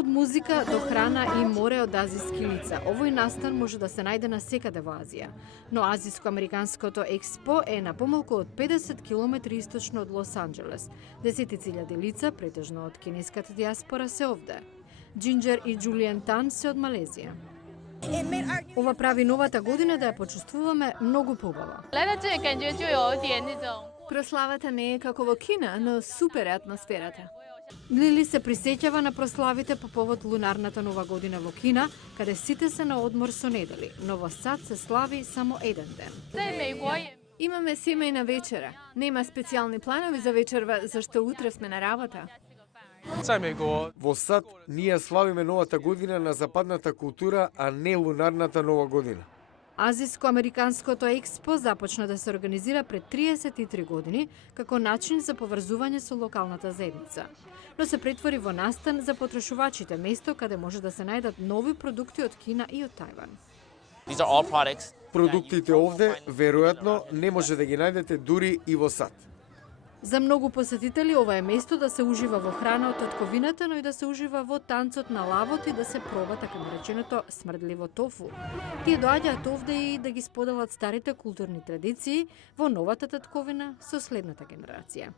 Од музика до храна и море од азиски лица. Овој настан може да се најде насекаде во Азија. Но Азиско-американското експо е на помалку од 50 км источно од Лос Анџелес. Десетици илјади лица, претежно од кинеската диаспора, се овде. Джинџер и Джулиан Тан се од Малезија. Ова прави новата година да ја почувствуваме многу побава. Прославата не е како во Кина, но супер е атмосферата. Лили се присеќава на прославите по повод лунарната нова година во Кина, каде сите се на одмор со недели, но во САД се слави само еден ден. Имаме семејна вечера. Нема специјални планови за вечерва, зашто утре сме на работа. Во САД ние славиме новата година на западната култура, а не лунарната нова година. Азиско-американското експо започна да се организира пред 33 години како начин за поврзување со локалната заедница. Но се претвори во настан за потрошувачите, место каде може да се најдат нови продукти од Кина и од Тајван. Продуктите овде, веројатно, не може да ги најдете дури и во САД. За многу посетители ова е место да се ужива во храна од татковината, но и да се ужива во танцот на лавот и да се проба така нареченото смрдливо тофу. Тие доаѓаат овде и да ги споделат старите културни традиции во новата татковина со следната генерација.